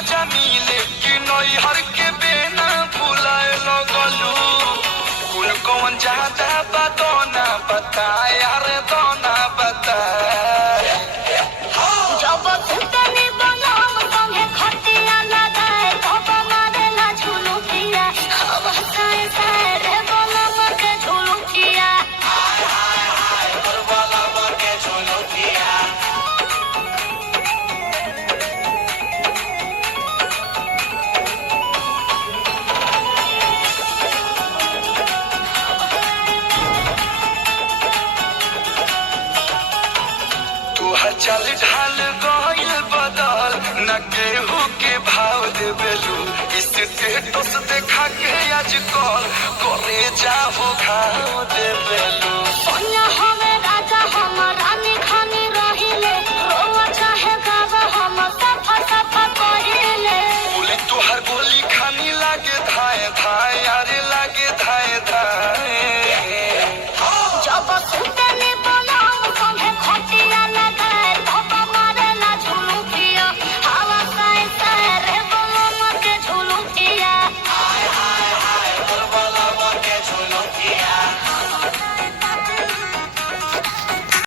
मजा मिले कि नैहर के बेना भुलाए लगलू कुल कौन ज्यादा बदौना बताए यार दोना बताए जब सुतनी बनम संगे खटिया लगाए तब मारेला झुलुकिया अब साए साए रे बनम के झुलुकिया तुहर चल ढाल गइल बदल न केहू के भाव देबेलू स्टेटस देखा के आजकल करे जाहो घाव देबेलू सोनिया हम